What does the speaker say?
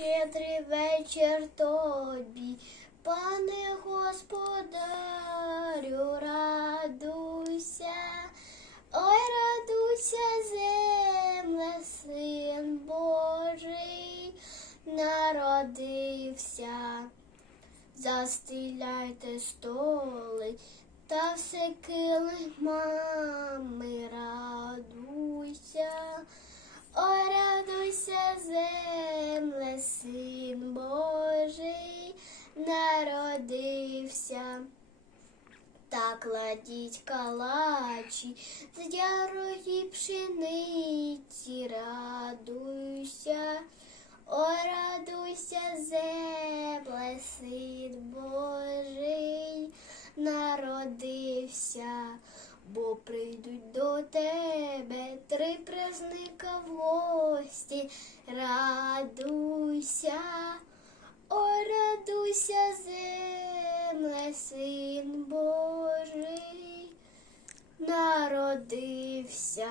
щедрий вечір тобі, пане господарю, радуйся, ой, радуйся, земле, син Божий народився. Застеляйте столи та все килимами радуйся. Народився. Та кладіть калачі з ярої пшениці, радуйся. Ой, радуйся, земле, син Божий народився, бо прийдуть до тебе три праздника в гості. Радуйся, ой, радуйся, земле, син Божий народився.